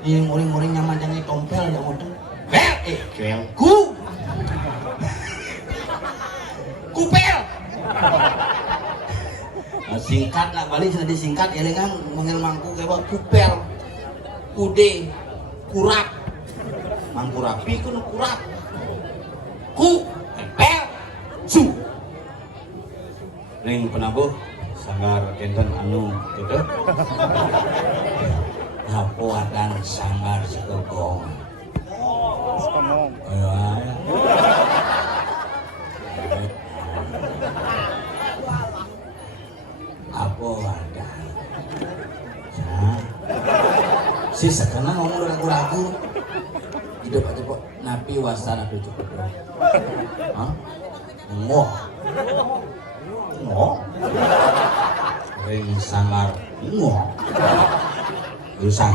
Yang muring-muring nyaman jangan tompel ya mau tuh. Kel. Kupel. Singkat lah balik sudah disingkat ya kan manggil mangku kayak kupel. Kude. Kurap. Mangku rapi ku kurap. Ku pel. Su. Ring penabuh sanggar enten anu gitu. Hapuatan sanggar segogong. Hapuatan. Si sekarang ngomong ragu-ragu. Hidup aja kok napi wasana tuh cukup. Hah? Ngoh. Ngoh. Ring sanggar ngoh. Usang.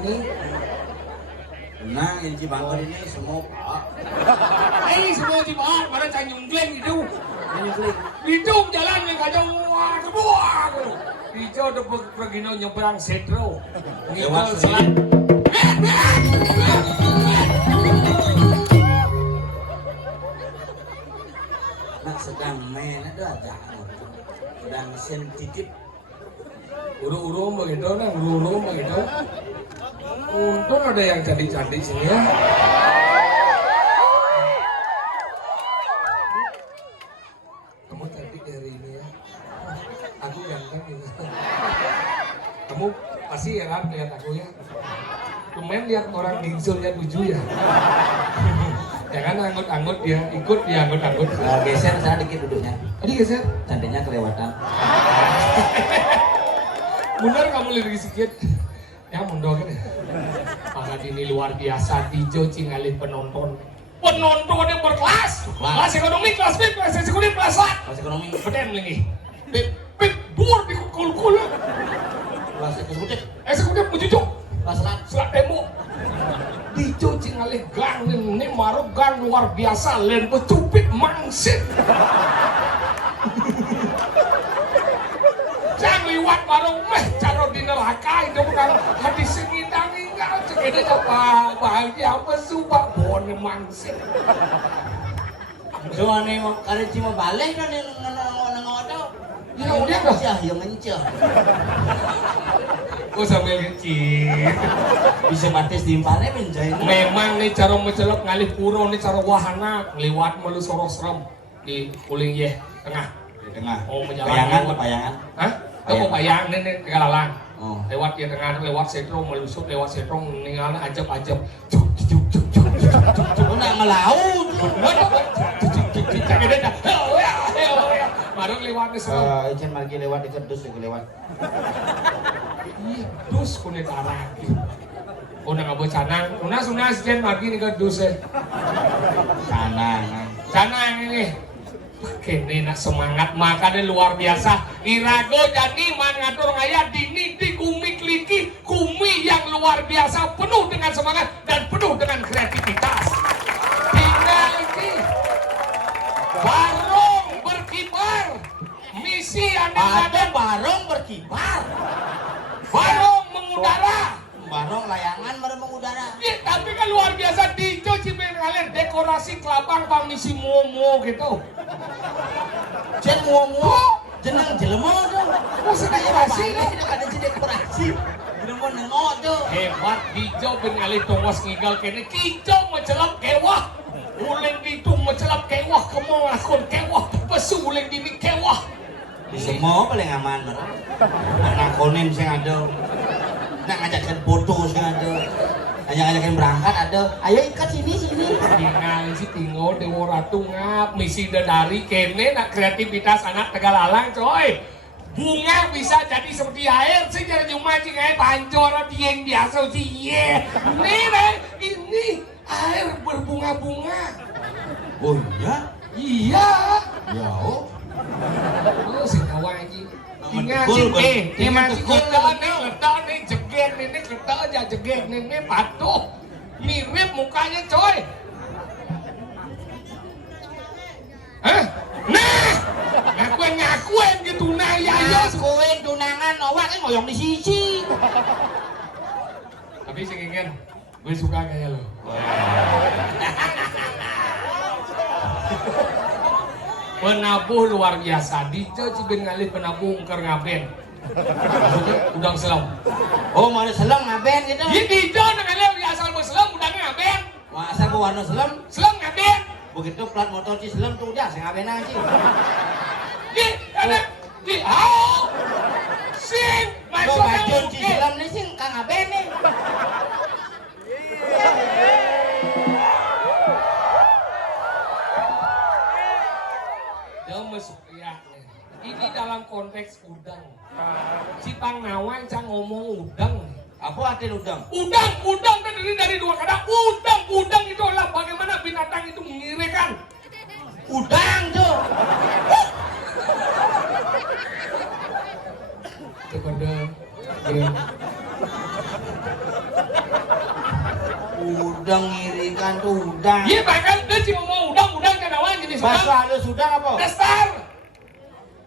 ini. Nah, yang Cibangkor ini semua Pak. Semua Cibangkor pada Tanjung Glen itu. Hidung jalan yang kacau wah semua. Hijau udah pergi nyebrang Setro. Lewat selat. Nak sedang main ada aja. Sedang sensitif. Uru-uru begitu, uru-uru begitu. Untung ada yang cantik-cantik sini ya. Kamu cantik dari ini ya. Aku ganteng gitu. Kamu pasti ya kan lihat aku ya. Lumayan lihat orang gingsulnya 7 ya. Jangan anggut-anggut dia, ikut dia anggut-anggut. Geser sana dikit duduknya. Tadi geser. Cantiknya kelewatan. Mundur kamu lirik sedikit. Ya mundur kan ya. Sangat ini luar biasa Dijo Cingalih penonton. Penontonnya berkelas. Kelas ekonomi, kelas VIP, kelas eksekutif, kelas A. Kelas ekonomi. Beden lagi. Pip dur di kul-kul. Kelas eksekutif. Eksekutif pujujuk. Kelas selat. Selat demo. Dijo Cingalih gang ini maruk gang luar biasa. Len becupit mangsit. Jangan liwat bareng meh cara di neraka itu bukan hadis segidang inggal cegede apa bahagia apa subak bone mangsit. Doane kare cuma balik kan ngono-ngono. Ya udah dah. Cah yang mencah. Kok sambil kecil. Bisa mati timpane menjahit. Memang nih cara mencelok ngalih puro nih cara wahana liwat melu sorok serem di kuling ye tengah. Di tengah. Oh menjalan. Payangan. Hah? Kau bayang nih Tegalalang. Oh. Lewat ya tengah lewat setro melusuk lewat setro ninggalin ajab-ajab. Lu nak melaut. Baru lewat nih semua. Ijen margi lewat dekat dus juga lewat. Ih, dus kulit arah. Udah nggak boleh canang. Unas jen margi nih ke dus ya. Canang ini. Kene nak semangat maka dia luar biasa. Irago jadi man ngatur ngaya dini di kumi kliki kumi yang luar biasa penuh dengan semangat dan penuh dengan kreativitas. Tinggal ini barong berkibar misi yang ada barong berkibar. barong mengudara. Barong layangan bareng mengudara. Ya, tapi kan luar biasa Dijo Cipen kalian dekorasi kelabang pamisi momo gitu. Jen momo jeneng jelema tuh. Oh, dekorasi Ini tidak ada dekorasi. Jelema nengok tuh. Hebat Dijo ben kali tongos ngigal kene Kijo mencelap kewah. Uleng ditu mencelap kewah kemau lakon kewah pesu uleng dini kewah. Semua paling aman bareng. Nak konen sing ada. Nak ngajakin foto sing ada. Ngajakin berangkat ada. Ayo ikat sini. Tinggal si Tingo Dewa Ratu ngap misi dari kene nak kreativitas anak Tegalalang coy. Bunga bisa jadi seperti air sejarah cuma cing air pancor dieng biasa sih. Ini air berbunga-bunga. Oh iya? Iya. Ya oh. Oh si kawan lagi. Ingat Ini masih letak nih jeger nih letak aja jeger nih patuh mirip mukanya coy. Hah? Nah, ngakuin gitu nah ya Ngakuin tunangan awak kan ngoyong di sisi. Tapi sing ingin gue suka kayak lo. Penabuh luar biasa. Dijo Ciben ngalih penabuh ungker ngaben. Udang selam. Oh mau ada selam ngaben gitu. Iya Dijo ngalih asal berselam udang ngaben. Masa gua warna selam? Selam ngaben. Begitu plat motor ci selam tuh udah saya ngaben aja. Di ada di au. Sing Masuk baju ci selam nih sing kang ngaben nih. Dia masuk ya. Ini dalam konteks udang. Si Pangnawan cang ngomong udang. Apa arti udang? Udang terdiri dari dua kata. Udang itu adalah bagaimana binatang itu mengirikan. Udang tuh. Kepada Udang ngirikan tuh udang. Iya bakal dia cuma mau udang kan awalnya jenis Bahasa udang. halus udang apa? Dasar.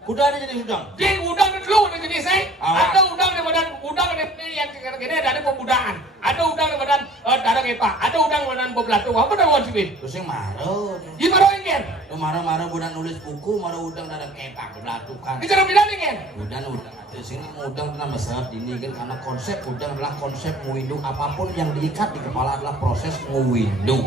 Kuda ada jenis udang. Dia udang dulu ada jenis saya. Awak. Ada udang di badan udang yang gede ada pembudaan. Ada udang di badan darah kepa. Ada udang di badan pebelatu. Apa dah wan sih? Terus yang marah. Gimana ingin? Lu marah-marah budak nulis buku, marah udang ada kepak belatukan. Bicara bilang ingin. Udang ada sini udang pernah besar ini kan karena konsep udang adalah konsep nguindung apapun yang diikat di kepala adalah proses nguindung.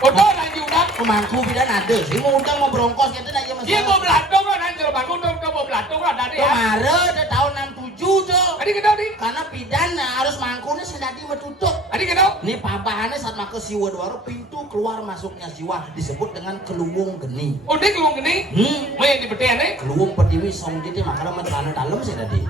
Betul lagi udang. Pemangku bidan ada sih mau udang mau berongkos gitu aja mas. Dia mau belatung lah nanti bangku tuh mau belatung lah dari. Kemarin ada tahun 67 tuh. Adik kita nih. Karena pidana harus mangkunya sedadi menutup. Adik kita. Ini papahannya saat make siwa dua pintu keluar masuknya siwa disebut dengan keluwung geni. Oh dia keluang gini. Mau yang dibedain nih. Keluwung pertiwi song jadi makanya mencelana dalam sih tadi.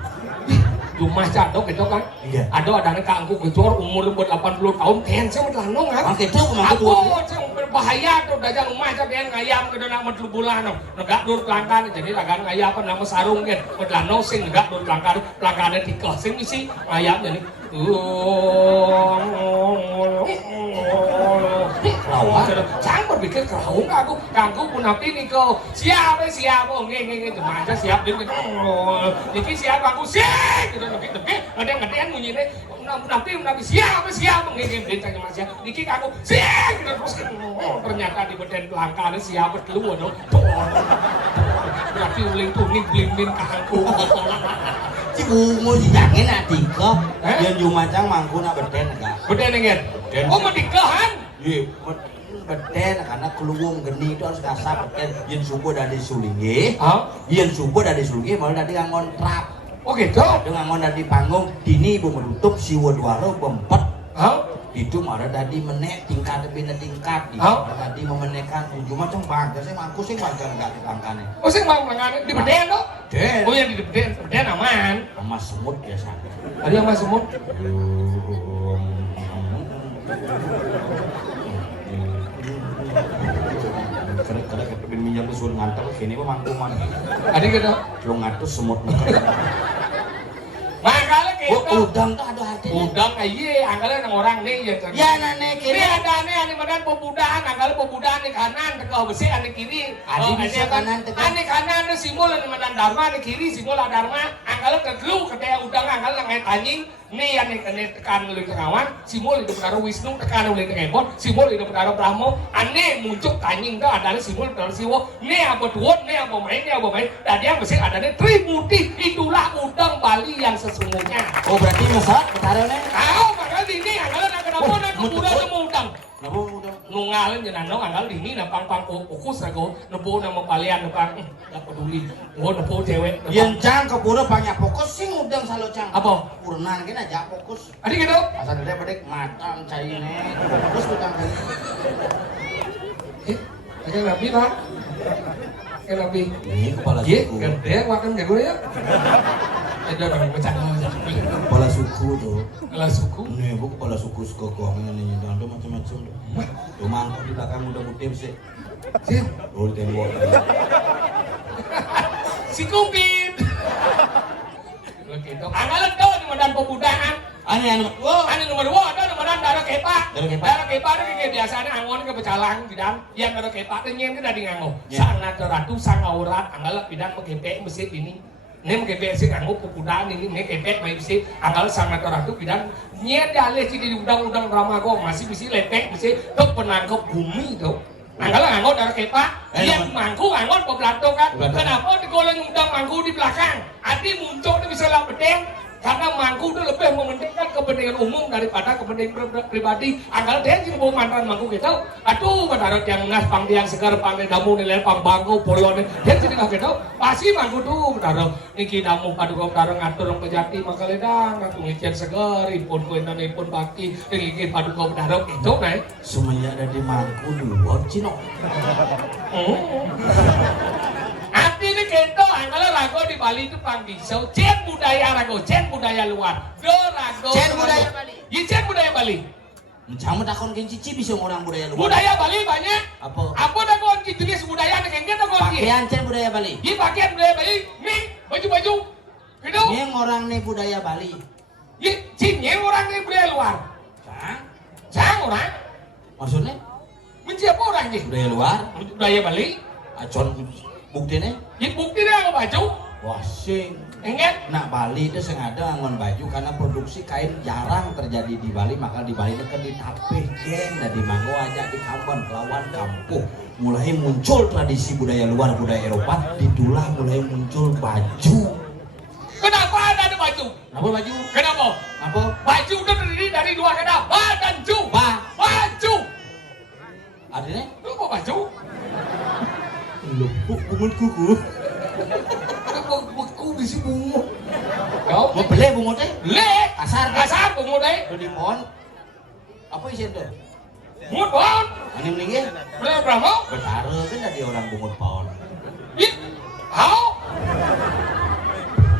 Cuma cadok itu kan. Iya. Ada kangku gecor umur buat 80 tahun tense metelanong kan. Oke itu kemana Aku tuh? yang berbahaya tuh dajang rumah dia ngayam ke dalam medlu bulan negak dur pelangkan jadi lagan ngayam apa nama sarung kan metelanong sing negak dur pelangkannya tiga sing isi ngayam jadi Kerawang, jangan berpikir kerawang aku, kangku pun napi nih kau siapa nge cuma aja siap dia jadi siapa aku siap gitu tapi ada yang ngerti kan bunyinya napi siapa nge bintang sama siapa niki aku siap terus ternyata di beden pelangkanya siapa dulu dong berarti uling tuning blimbing kangku Si bungu si jangin adika yang jumacang mangku nak beden enggak? beden ingin oh mau dikehan Iya, beden karena keluwung geni itu harus kasar beden yen subuh dari sulingge yen subuh dari sulingge malah tadi ngangon trap oh gitu itu ngangon dari panggung dini ibu menutup siwa duaro bempet itu malah tadi menek tingkat bina tingkat tadi memenekkan ujung macam bagas sih mangku sih wajar enggak ditangkane oh sih mau mengane di beden lo den oh yang di beden aman sama semut biasa ada yang mas semut kada kepin minyak suruh ngantar kini mah mangkuman ada gitu lu ngatur semut makanya gitu udang tuh ada hati udang iya anggalnya orang nih ya nane kiri ini ada nih ane badan pembudaan anggalnya pembudaan nih kanan tegak besi ane kiri adi bisa kanan tegak ane kanan ada simbol ane badan dharma ane kiri simbol dharma anggalnya teglu katanya udang anggalnya ngain tanying nih ane tekan oleh kawan simbol itu benar Wisnu tekan oleh Kebon simbol itu benar Brahmo ane muncul tanying tuh ada simbol benar siwo nih apa tuan nih apa main tadi yang besi ada nih Trimuti itulah udang Bali yang sesungguhnya oh berarti masak betarane kau bakal ini anggalnya nak kenapa nak kemudian nemu udang napa udang nungalin jangan nong anggal ini napang fokus aku nepo nama palian napang nggak peduli gua nepo cewek yang cang kepura banyak fokus sing udang salo cang apa purnan kena aja fokus adik gitu asal dia bedek matang cairnya fokus udang ada nabi pak nabi ini kepala suku gede makan jago ya ada orang bercanda kepala suku tuh kepala suku nih bu kepala suku sekokong ini ada macam-macam tuh mangkuk di belakang udah mutim sih oh tembok si kumpit begitu anggalan tuh di medan pembudaan ane nomor dua ada nomor darah kepak itu kayak biasanya angon ke pecalang bidang yang darah kepak itu nyen kita di nganggo sang ratu sang aurat anggalan bidang pekepek mesin ini ini mengepek sih nganggo pembudaan ini kepek main sih anggalan sang ratu bidang nyen dalih sih di undang-undang Ramago masih bisa lepek bisa tuh penangkap bumi tuh anggalan nganggo darah kepak dia mangku angon pebelato kan kenapa digolong undang mangku di belakang adi muncul itu bisa lah bedeng karena mangku itu lebih mementingkan kepentingan umum daripada kepentingan pribadi anggal dia juga mau mantan mangku gitu aduh menarut yang ngas pang tiang segar pang damu nilai pang bangku polon dia jadi nggak gitu pasti mangku tuh menarut niki damu paduka menarut ngatur orang pejati maka ledang ngatur ngician segar ipun kuentan ipun bakti niki paduka menarut itu nih semuanya ada di mangku dulu cino Arti ini kento, angkala rago di Bali itu panggisau, cen budaya rago, cen budaya luar, do rago. Cen budaya Bali. Iya cen budaya Bali. Kamu takon cici bisa orang budaya luar. Budaya Bali banyak. Apa? Apa dah kau jenis budaya nih kengken kau lagi. Pakaian cen budaya Bali. Iya pakaian budaya Bali, nih baju-baju, gitu. Yang orang nih budaya Bali. Iya, cing yang orang nih budaya luar. orang. Maksudnya Benci apa orang sih? budaya luar, Budaya Bali. acon buktinya. Ya bukti dia nggak baju. Wah sing. Enggak. Nah Bali itu sengaja ngon baju karena produksi kain jarang terjadi di Bali, maka di Bali itu kan ditapih geng dan di Manggo aja di kampung kelawan kampung mulai muncul tradisi budaya luar, budaya Eropa, ditulah mulai muncul baju. Kenapa ada baju? Kenapa baju? Kenapa? Apa? Baju itu terdiri dari dua kata ba dan ju. Baju. Artinya? Lu mau baju? Lu bungut kuku. Beku bisi bungut. Kau Mau beli bungutnya? le Kasar bungut deh. Lu di pohon. Apa isinya tuh? Bungut pohon. Ini mendingin? Bener berapa? Betara kan ada orang bungut pohon. Ih, hao.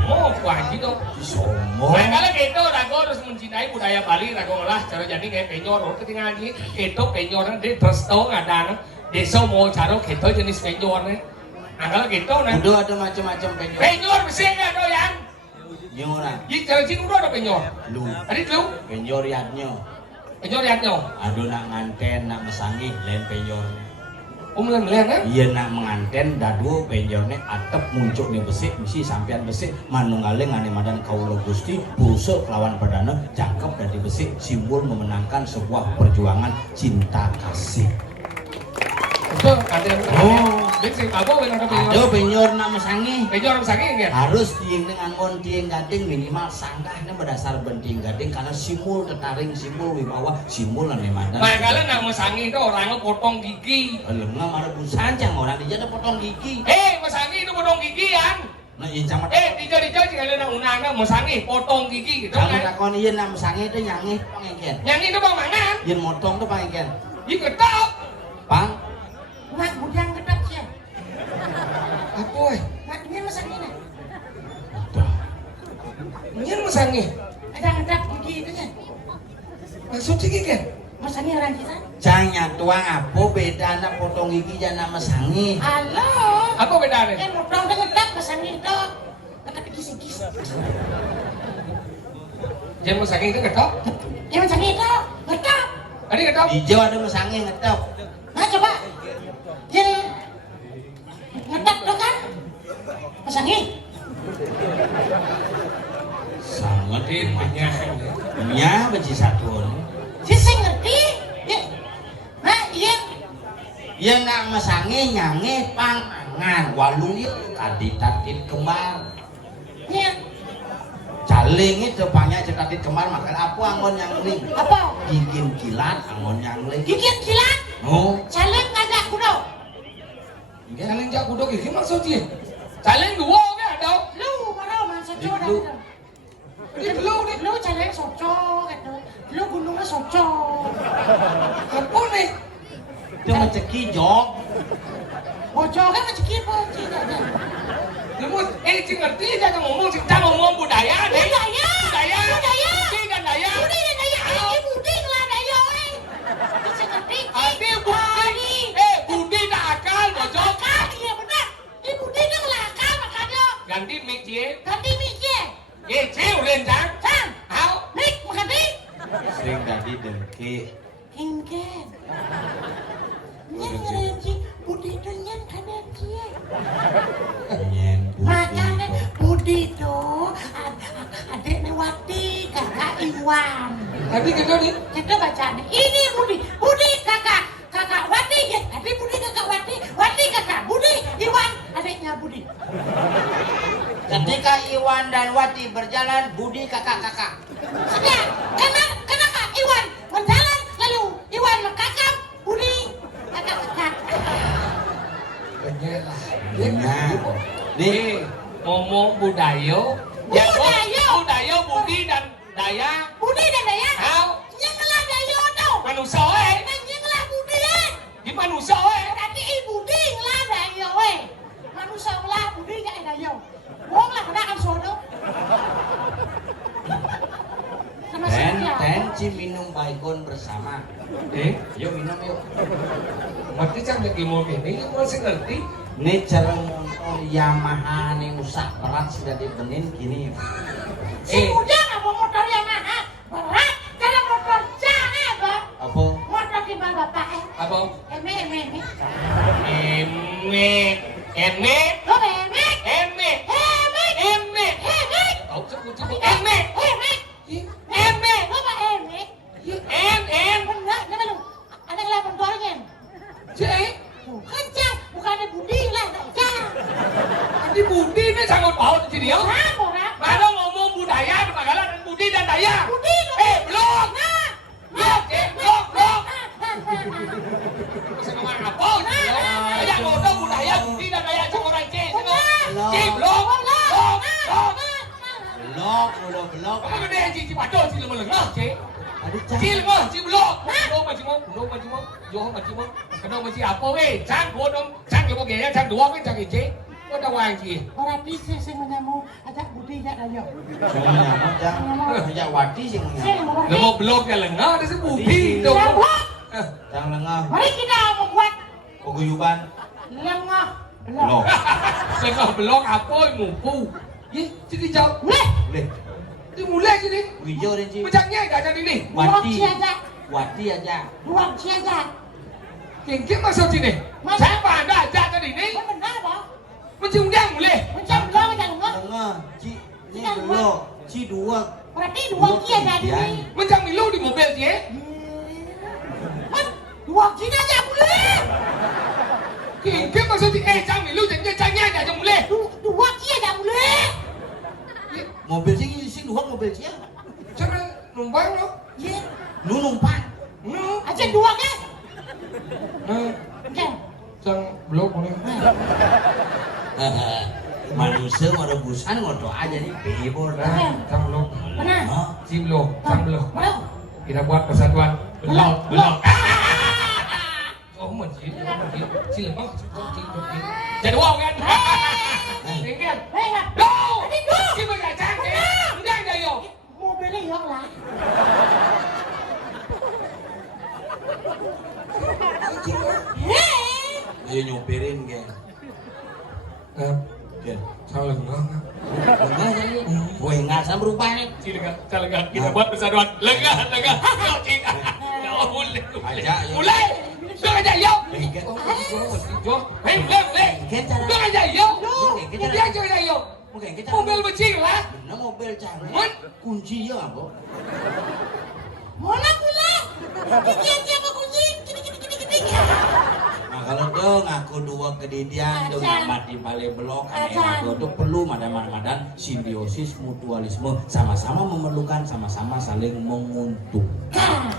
Oh, wajib dong. Sombong. Nah, kalau gitu, Rago harus mencintai budaya Bali, Rago ngolah cara jadi kayak penyor, ketinggalan ini, itu penyornya dia terus tahu nggak ada, desa mau cari gitu jenis penyornya. Nah, kalau gitu, nah, Udah ada macam-macam penyor. penyor mesti nggak doyan. Gimana? Di cara sini udah ada penyor. Lu. Tadi lu, Penyor yatnya. penyor lihatnya. Aduh nak nganten, nak mesangih, lain penyornya. Melihat kan? Iya nak menganten, dadu penyornya atep muncul nih besi, misi sampean besi, manungale ngane madan kaulo gusti, pulsa kelawan perdana, jangkep dari besi, simbol memenangkan sebuah perjuangan cinta kasih. Betul, ada yang Oh. Bensing, apa benar ada penyor? Aduh penyor nak mesangih. Penyor sakit nggak? Harus tiing dengan mon tiing gading minimal sanggahnya berdasar benting gading karena simbol tertaring, simbol wibawa, simbol ane madan. Nah, kalau nak mesangi itu orangnya potong gigi. Aduh nggak marah busancang orang dia ada potong gigi. Mesangi itu potong gigi kan? Nah iya camat. Dijauh jika ada unang mesangi potong gigi gitu Kamu kan? takon iya nak mesangi itu nyangih pangengken. Yang itu bang mangan? Yen motong tuh pangengken. Di ketok. Pang. Mak budang ketok ya. Apa eh? Mak ini mesangi nih. Ini mesangi. Ada ngedak gigi itu ya. Maksud gigi kan? Mesangi orang kita. Jangan tuang apa beda anak potong gigi jangan mesangi. Halo. Apa bedanya? Kan motong dengan ngedak mesangi itu. Ngedak kis-kis. Jangan mesangi itu ketok. Ya mesangi itu ngedak. Tadi ketok. Hijau ada mesangi ngetop. Nah coba. Jadi ngedak tuh kan. Mesangi. Sangat Di penyah. ya benci satu. Si saya ngerti. Ya. Nah iya. Ya nak mesangi nyangi pangangan walung itu kaditatit kembar. Iya. Caling itu pangnya cetatit kembar makan apa angon nyangling. Apa? Gigin kilat angon nyangling. Gigi kilat. Oh. Saling ngajak kudo. Saling jak kudo gigi maksudnya. Saling dua ke ada. Lu marah masa Itu. coba. Ini belum nih. Lu jalan soco gitu. Lu gunungnya soco. Apa nih? Itu menceki jok. Bojo kan rezeki apa? Tidak ada. Kamu cing ngerti aja ngomong budaya deh. Budaya. Budaya. Budaya. Budi dan daya. Budi dan daya. Ini budi lah daya oi. Bisa ngerti? Adi budi. Budi tak akal bojo. Akal iya benar. Ini budi itu lah akal makanya. Ganti mic cie. Ganti miknya. Ciu rencang. Sang. Hao. Mik makanti. Sering tadi dengki. Hingken. Nyen ngerenci. Budi itu nyen kadang cie. Nyen Makanya Budi tuh adiknya Wati, kakak Iwan. Tadi gitu nih. Kita baca nih. Ini Budi kakak Wati ya. Tadi Budi kakak Wati kakak Budi, Iwan adiknya Budi. Ketika Iwan dan Wati berjalan, Budi kakak-kakak. Sudah, karena Kak Iwan berjalan lalu Iwan mengkakap Budi kakak. Penyelah. Benar. Nih, Ngomong budaya. Budaya. Budaya Budi dan daya. Budi dan Daya. Hao. Nyengelah Daya tuh. Manusia Nyengelah Budi ya. Di manusia Berarti Budi ngelah Daya we. Manusia ngelah Budi gak Daya. Wong lah kena kan sono. Sama saja. Tenci minum baygon bersama. Yuk minum yuk. Berarti kan lagi mau ini masih ngerti. Ini cara motor Yamaha nih rusak berat sudah dibenin gini. Si muda nggak mau motor Yamaha berat, karena motor jangan bang. Apa? Emek. Emek. Lo emek. Emek. Emek. Emek. Emek. Tahu sebut emek. Emek. Emek. Lo apa emek? En. Benar, jangan lu. Anak lapan gorengin. Cek. Bukan Cak, bukannya Budi lah, Cak. Di Budi ini sangat paut di dia. Orang. Mana ngomong budaya di Magalang dan Budi dan Daya. Budi. Belum. Nah. Blok. Blok. Nah. Bisa ngomong apa? Aja ngomong budaya Budi dan Daya sama orang C. Belum. Belok. Apa gede Ci Pato Ci lengah C. Aduh, Ci lengah Ci belum. Belum macam mau. Yo macam mau. Kena macam apa weh? Cang bodong, cang yo gaya, cang dua weh cang C. Kau dah wang Ci. Orang bisa sih menyamu, ajak Budi ajak Dayo. Ajak Wati sih Saya mau Lemo blok ya lengah ada si Budi tu. Yang buat. Yang lengah, Mari kita membuat paguyuban. lengah belok. Lengah blok apa mupu? Ye, Ci jauh. Boleh. Boleh. Di mulai sini. Hijau dan cik. Macamnya dah jadi ni. Wati. Wati aja. Wati aja. Buang aja. Kengkeng masuk sini. Siapa anda ajak tadi ni? Kau benar apa? Macam dia boleh. Macam belok macam belok. Lengah, cik. Ini belok. Cik dua. Berarti dua kia jadi ni. Macam milu di mobil je. Dua kia aja boleh. Kengkeng masuk sini. Jangan milu jangan jangan dah boleh. Dua kia aja boleh. Mobil sih dua mobil cik. Cara numpang lo. Ye. Lu numpang. Aja dua kan? Kan? Jangan blok boleh. Manusia mau rebusan ngodo aja nih bebor dah. Jangan blok. Benar. Sim blok. Jangan blok. Belok. Kita buat persatuan. Belok. Oh mencit. Cik lemah. Jadi wow kan? Kengkeng. Hei, Go! tadi go. Cik boleh jangan. Enggak ada yo. Mobilnya hilang lah. Hei. Ayo nyopirin geng. Geng. Sao lengah? Lengah jadi. Gue nggak sama berubah nih. Cik lengah. Kita buat persatuan. Lengah. Yo cik. Ya boleh. Mulai. Dong aja yo. Yo. Hei, boleh. Dong aja yo. Mobil aja yo. Mobil becing lah. Bener mobil canggih. Mun. Kunci ya apa? Mana pula? Kiki apa kunci? Kini. Nah kalau dong aku dua kedidian dong mati balik blok aku tuh perlu madan simbiosis mutualisme sama-sama memerlukan sama-sama saling menguntungkan.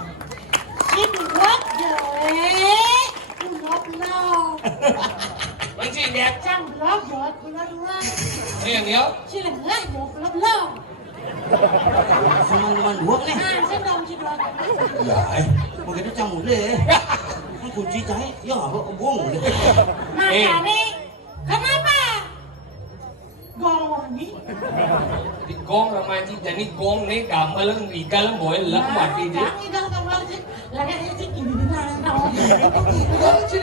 Si blok jelek, blok. Becing ya. Cang blok jod dua. Yang yo. Si lengah jod blok. Cuma dua nih. Saya dong si dua. Ya, mungkin itu cang mulai. Kunci cahaya, ya apa buang. Makanya, kenapa? Gong ni. Di gong ramaji jadi gong ni gambar lang igal lang boy lang mati dia. Kami dalam gambar sih, lagi ini ini nang tahu.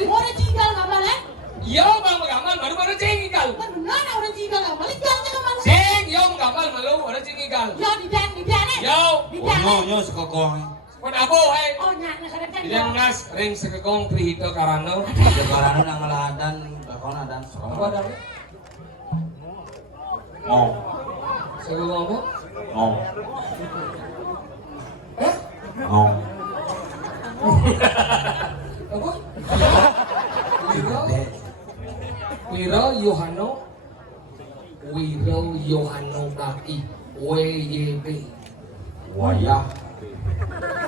Orang tinggal gambar lah. Yo bang gambar baru ceng igal. Benar orang tinggal gambar, tinggal gambar. Ceng yo gambar malu ada ceng igal. Yo di dan ni. Yo. Nyo sekokong. Kon abo hai. Oh nyak nak kan. Dia ngas ring sekegong prihito karano. Sekarang nang ngeladan, bakon adan. Apa ada? Ngong. Sekegong apa? Ngong. Eh? Ngong. Apa? Wiro Yohano Baki WYB Wayah.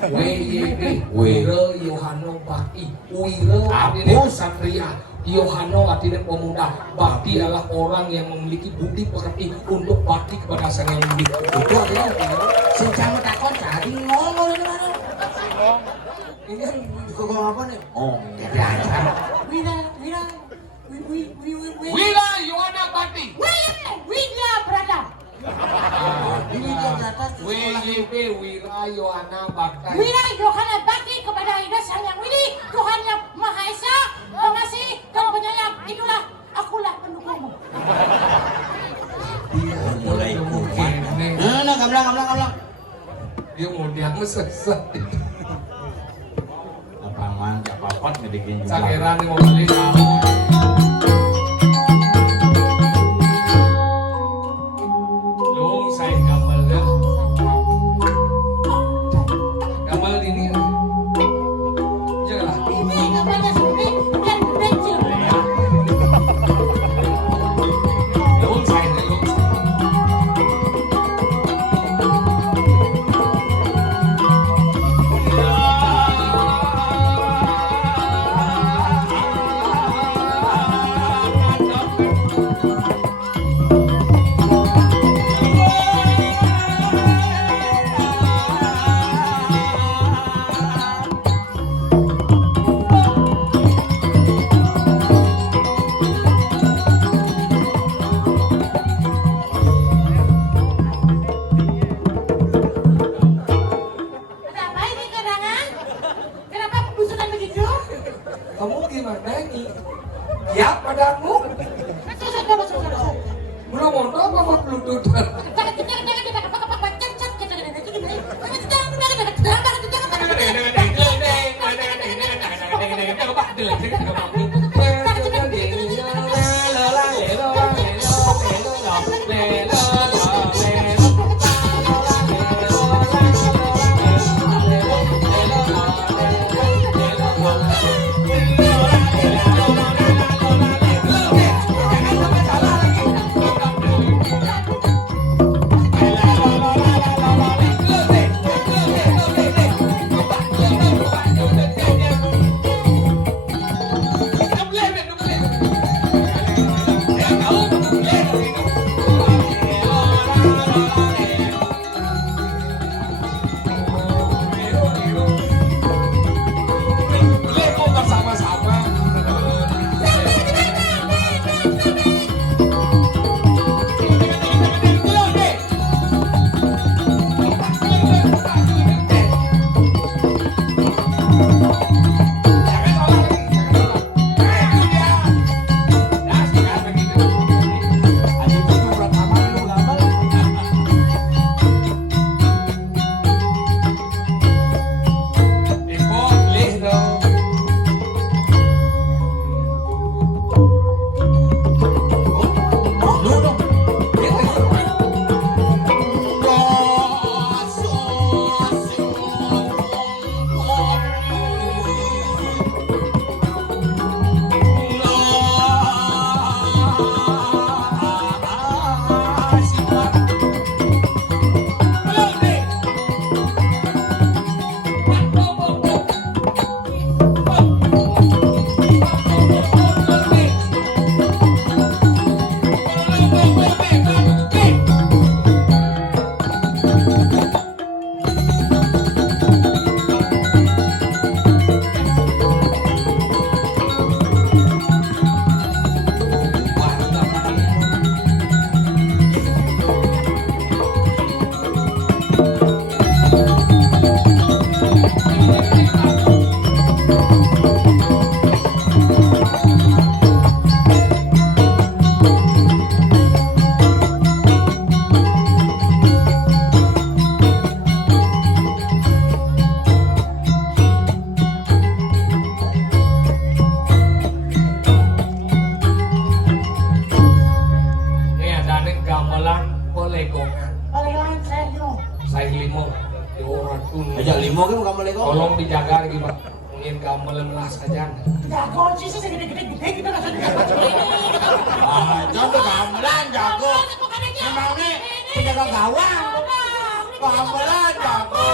WYB Wiro Yohano Baki Wiro artinya Satria Yohano artinya pemuda Bakti adalah orang yang memiliki budi pekerti untuk bakti kepada sang yang lebih itu artinya Sejam takon jadi ngomong itu mana? Ini sekokong apa nih? Oh, jadi aja. Wira Yohana Bakti Wira berada. Ini dia berada. WYB Wira Yohana Bakti Wira Yohana Bakti kepada Ida Sang Yang Widi, Tuhan yang Maha Esa, pengasih dan penyayang. Itulah akulah pendukungmu. Dia mulai kuat. Nah, gamlang. Dia mau diam sesat. Lapangan, papat ngedikin juga. Sakeran mau balik. Kamu gimana nih? Siap padamu? Belum mau apa bluetooth? Ajak limo ke bukan boleh kok. Tolong dijaga lagi Pak. Mungkin gamel melas aja. Jago sih segede-gede kita langsung Contoh gamelan jago. Memang nih penjaga gawang. Gamelan jago.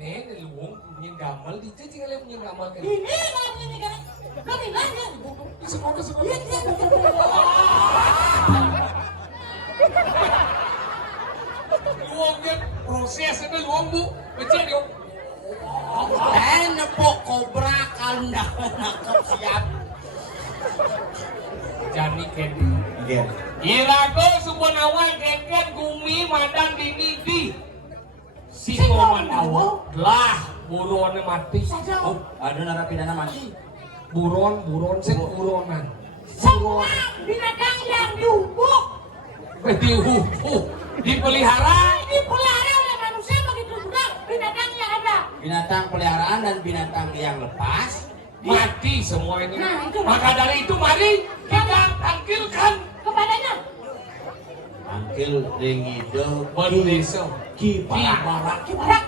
Nih dari luang punya gamel, di sini tinggal punya gamel kan. Ini kalau ini kan kami nanya. Semoga. Luangnya proses itu luang bu, becek yuk. Nepok kobra kalau nggak nangkep siap. Jani kendi. Iya. Irago Subonawan kengken gumi madan dinidi. Singoman awal lah buronnya mati. Oh, ada narapidana mati. Buron sih buronan. Semua binatang yang dihukum, Dipelihara oleh manusia begitu juga binatang yang ada. Binatang peliharaan dan binatang yang lepas. mati semua ini. Nah, itu Maka dari itu mari kita tangkilkan kepadanya. Angkil ringido Bendeso Kibarak. Kibarak.